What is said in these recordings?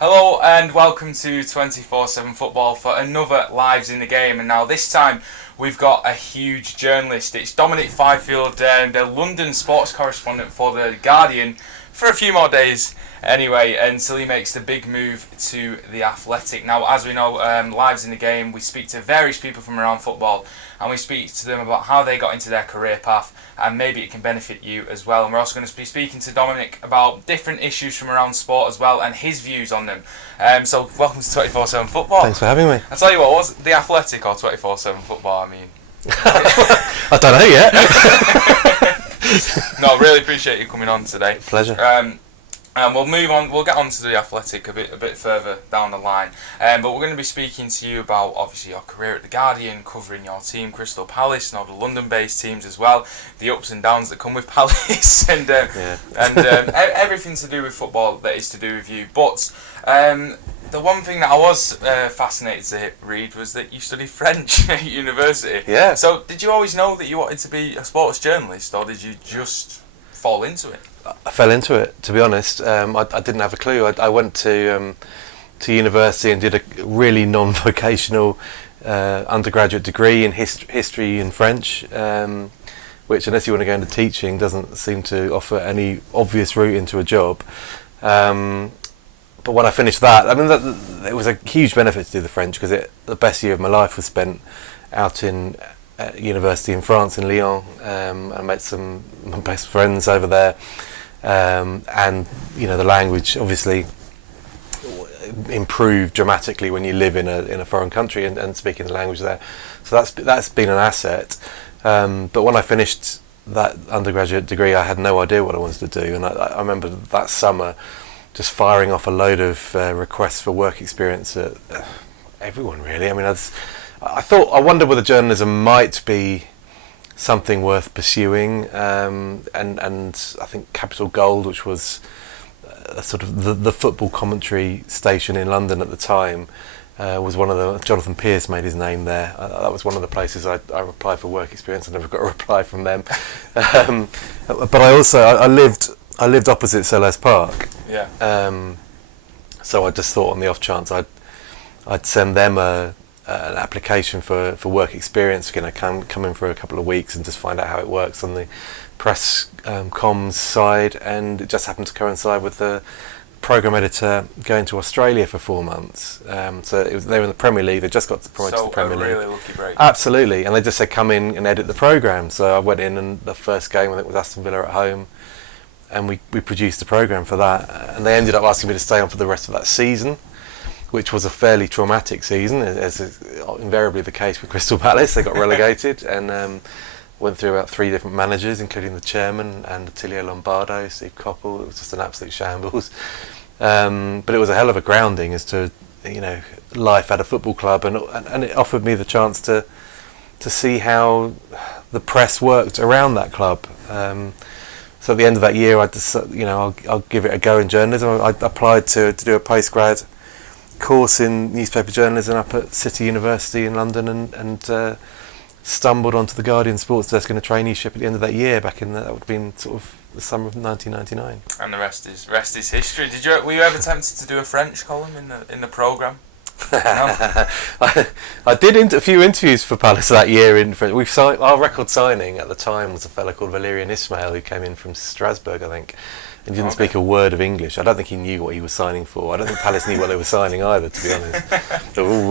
Hello and welcome to 24/7 Football for another Lives in the Game, and now this time we've got a huge journalist. It's Dominic Fifield, the London sports correspondent for The Guardian for a few more days anyway, until he makes the big move to The Athletic. Now, as we know, Lives in the Game, we speak to various people from around football and we speak to them about how they got into their career path, and maybe it can benefit you as well. And we're also going to be speaking to Dominic about different issues from around sport as well and his views on them. So welcome to 24/7 Football. Thanks for having me. I'll tell you what, was it The Athletic or 24/7 Football? I mean, I don't know yet. No, really appreciate you coming on today. Pleasure. And we'll move on. We'll get on to The Athletic a bit further down the line. But we're going to be speaking to you about obviously your career at The Guardian, covering your team, Crystal Palace, and all the London-based teams as well, the ups and downs that come with Palace, and everything to do with football that is to do with you. But the one thing that I was fascinated to read was that you studied French at university. Yeah. So did you always know that you wanted to be a sports journalist, or did you just fall into it? I fell into it, to be honest. I didn't have a clue. I went to university and did a really non-vocational undergraduate degree in history and French, which, unless you want to go into teaching, doesn't seem to offer any obvious route into a job. But when I finished that, I mean, it was a huge benefit to do the French, because the best year of my life was spent out in university in France, in Lyon. I met some of my best friends over there. And the language obviously improved dramatically when you live in a foreign country and speaking the language there. So that's been an asset. But when I finished that undergraduate degree, I had no idea what I wanted to do, and I remember that summer just firing off a load of requests for work experience at everyone, really. I mean, I wondered whether journalism might be something worth pursuing, and I think Capital Gold, which was sort of the football commentary station in London at the time, was one of the. Jonathan Pearce made his name there. That was one of the places I applied for work experience. I never got a reply from them. But I lived opposite Selhurst Park. Yeah. So I just thought, on the off chance, I'd send them an application for work experience, come in for a couple of weeks and just find out how it works on the press comms side. And it just happened to coincide with the programme editor going to Australia for 4 months. So they were in the Premier League, they just got promoted to the Premier League. So a really lucky break. Absolutely, and they just said come in and edit the programme. So I went in, and the first game, I think, was Aston Villa at home, and we produced the programme for that. And they ended up asking me to stay on for the rest of that season, which was a fairly traumatic season, as is invariably the case with Crystal Palace. They got relegated and went through about 3 different managers, including the chairman and Attilio Lombardo, Steve Coppell. It was just an absolute shambles. But it was a hell of a grounding as to life at a football club, and it offered me the chance to see how the press worked around that club. So at the end of that year, I just I'll give it a go in journalism. I applied to do a postgrad course in newspaper journalism up at City University in London, and stumbled onto the Guardian sports desk in a traineeship at the end of that year, that would have been sort of the summer of 1999. And the rest is history. Were you ever tempted to do a French column in the programme? No. I did a few interviews for Palace that year in French. Our record signing at the time was a fella called Valérien Ismaël, who came in from Strasbourg, I think. He didn't speak a word of English. I don't think he knew what he was signing for. I don't think Palace knew what they were signing either, to be honest.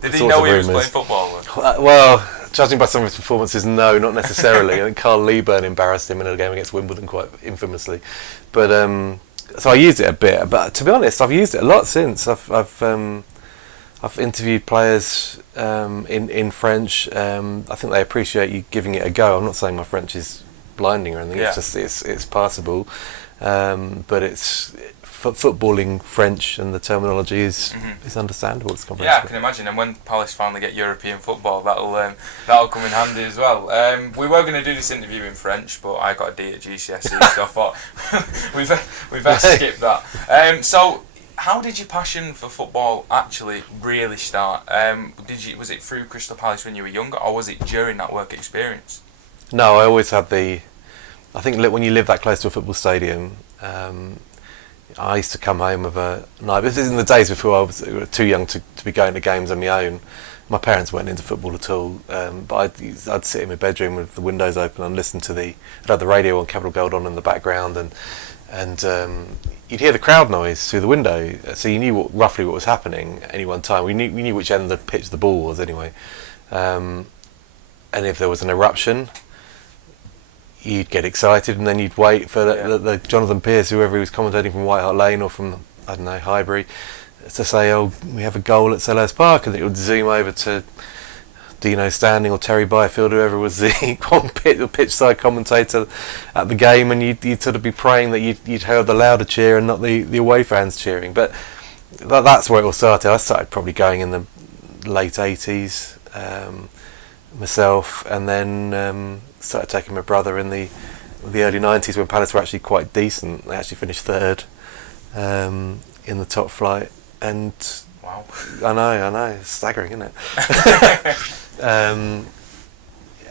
Did he know he was playing football? Well, judging by some of his performances, no, not necessarily. I think Carl Lieburn embarrassed him in a game against Wimbledon quite infamously. But so I used it a bit. But to be honest, I've used it a lot since. I've interviewed players in French. I think they appreciate you giving it a go. I'm not saying my French is blinding or anything. Yeah. It's just it's passable. But it's footballing French, and the terminology is understandable. It's comprehensible. Yeah, I can imagine. And when Palace finally get European football, that'll come in handy as well. We were going to do this interview in French, but I got a D at GCSE, so I thought we've skip that. So, how did your passion for football actually really start? Was it through Crystal Palace when you were younger, or was it during that work experience? No, I always had I think when you live that close to a football stadium, I used to come home of a night. This is in the days before I was too young to be going to games on my own. My parents weren't into football at all, but I'd sit in my bedroom with the windows open and listen to I'd have the radio on, Capital Gold on in the background, and you'd hear the crowd noise through the window, so you knew roughly what was happening at any one time. We knew which end of the pitch the ball was anyway, and if there was an eruption, you'd get excited, and then you'd wait for the Jonathan Pearce, whoever he was commentating from White Hart Lane or from, I don't know, Highbury, to say, oh, we have a goal at Selhurst Park, and it would zoom over to Dino Standing or Terry Byfield, whoever was the pitch side commentator at the game, and you'd sort of be praying that you'd heard the louder cheer and not the away fans cheering. But that's where it all started. I started probably going in the late 80s myself, and then started taking my brother in the early 90s when Palace were actually quite decent. They actually finished third in the top flight, and wow, I know, it's staggering, isn't it?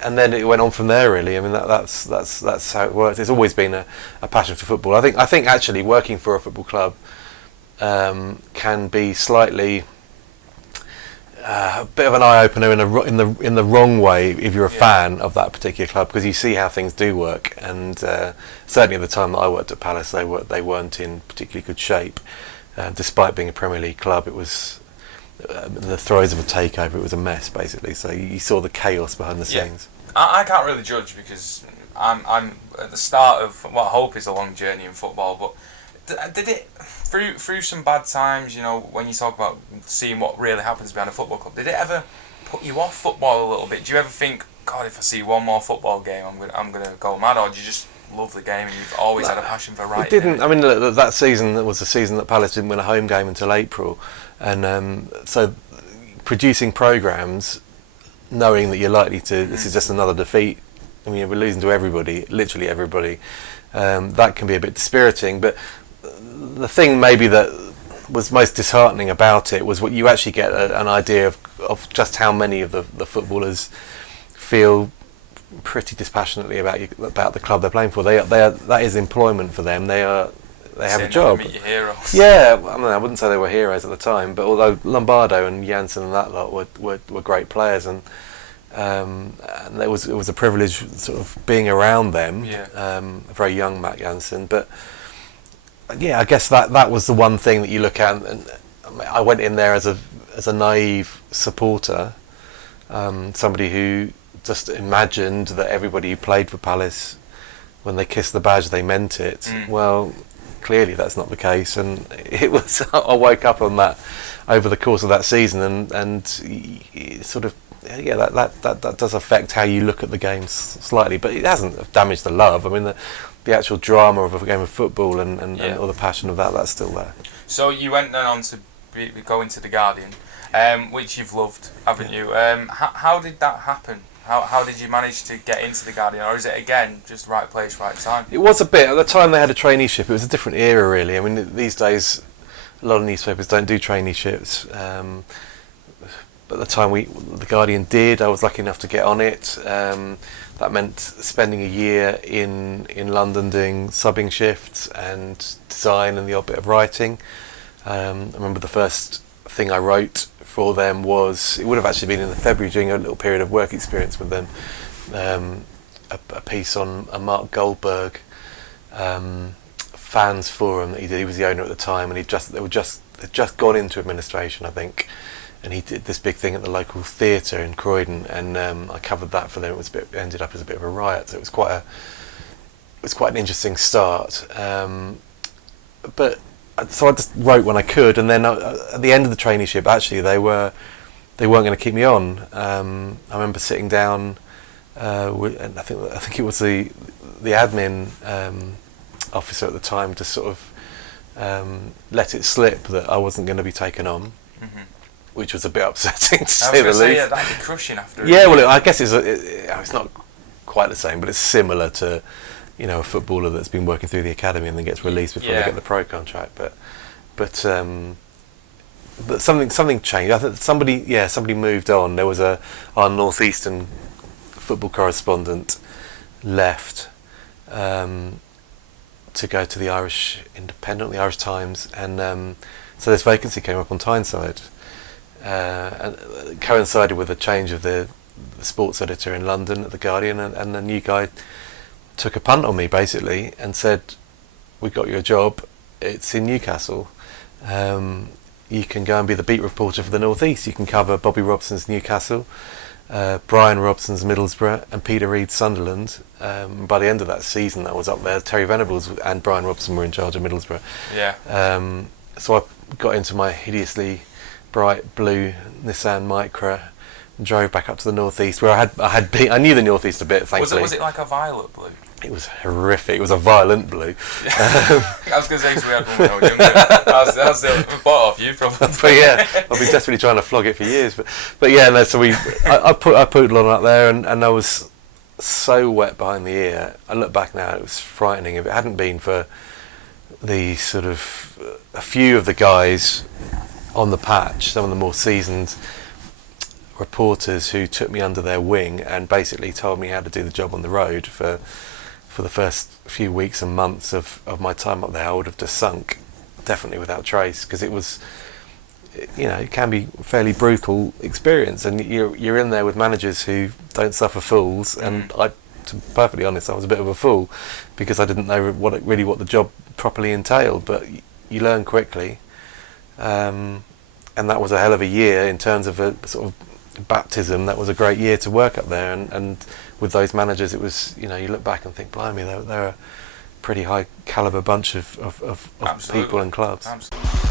And then it went on from there. Really, I mean that's how it works. It's always been a passion for football. I think actually working for a football club can be slightly a bit of an eye opener in the wrong way if you're a fan of that particular club, because you see how things do work. And certainly at the time that I worked at Palace, they weren't in particularly good shape. Despite being a Premier League club, it was the throes of a takeover. It was a mess, basically. So you saw the chaos behind the scenes. I can't really judge because I'm at the start of what I hope is a long journey in football. But did it through some bad times? You know, when you talk about seeing what really happens behind a football club, did it ever put you off football a little bit? Do you ever think, God, if I see one more football game, I'm gonna go mad? Or do you just love the game and you've always had a passion for writing? It didn't. I mean, that season was the season that Palace didn't win a home game until April, and so producing programmes, knowing that you're likely to, this is just another defeat. I mean, we're losing to everybody, literally everybody. That can be a bit dispiriting, but the thing maybe that was most disheartening about it was what you actually get an idea of just how many of the footballers feel pretty dispassionately about the club they're playing for. That is employment for them. They have a job. Meet your heroes. Yeah, I mean, I wouldn't say they were heroes at the time, but although Lombardo and Janssen and that lot were great players, and it was a privilege sort of being around them. A very young Matt Janssen, but yeah, I guess that was the one thing that you look at, and I went in there as a naive supporter, somebody who just imagined that everybody who played for Palace, when they kissed the badge, they meant it. Well, clearly that's not the case, and it was. I woke up on that over the course of that season, and sort of that does affect how you look at the game slightly, but it hasn't damaged the love. I mean, the actual drama of a game of football and all the passion of that's still there. So you went then on to go into The Guardian, which you've loved, haven't you? How did that happen? How did you manage to get into The Guardian, or is it again just right place, right time? It was a bit. At the time they had a traineeship. It was a different era, really. I mean, these days a lot of newspapers don't do traineeships. But at the time The Guardian did. I was lucky enough to get on it. That meant spending a year in London doing subbing shifts and design and the odd bit of writing. I remember the first thing I wrote for them was, it would have actually been in the February, during a little period of work experience with them, a piece on a Mark Goldberg fans forum that he did. He was the owner at the time, and they'd just gone into administration, I think, and he did this big thing at the local theatre in Croydon, and I covered that for them. It ended up as a bit of a riot, so it was quite an interesting start. But so I just wrote when I could, and then at the end of the traineeship, actually they weren't going to keep me on. I remember sitting down, and I think it was the admin officer at the time to sort of let it slip that I wasn't going to be taken on, which was a bit upsetting to say the least. Yeah, that'd be crushing after. Yeah, well, I guess it's not quite the same, but it's similar to, a footballer that's been working through the academy and then gets released before they get the pro contract. But something changed. I think somebody moved on. There was our northeastern football correspondent left to to go to the Irish Independent, the Irish Times, and so this vacancy came up on Tyneside, and it coincided with a change of the sports editor in London at the Guardian, and the new guy took a punt on me basically and said, "We got you a job. It's in Newcastle. You can go and be the beat reporter for the North East. You can cover Bobby Robson's Newcastle, Brian Robson's Middlesbrough, and Peter Reid's Sunderland." By the end of that season, that was up there. Terry Venables and Brian Robson were in charge of Middlesbrough. Yeah. So I got into my hideously bright blue Nissan Micra, and drove back up to the North East, where I knew the North East a bit. Thankfully, Was it like a violet blue? It was horrific. It was a violent blue. I was going to say, because we had one when I was younger. That was the bought off you, probably. But yeah, I've been desperately trying to flog it for years. But yeah, no. So I put on up there, and I was so wet behind the ear. I look back now, it was frightening. If it hadn't been for the sort of a few of the guys on the patch, some of the more seasoned reporters who took me under their wing and basically told me how to do the job on the road for the first few weeks and months of my time up there, I would have just sunk, definitely without trace, because it was, it can be a fairly brutal experience, and you're in there with managers who don't suffer fools, and to be perfectly honest, I was a bit of a fool because I didn't know what the job properly entailed, but you learn quickly, and that was a hell of a year in terms of a sort of baptism. That was a great year to work up there, and with those managers, it was, you look back and think, blimey, they're a pretty high caliber bunch of people and clubs. Absolutely.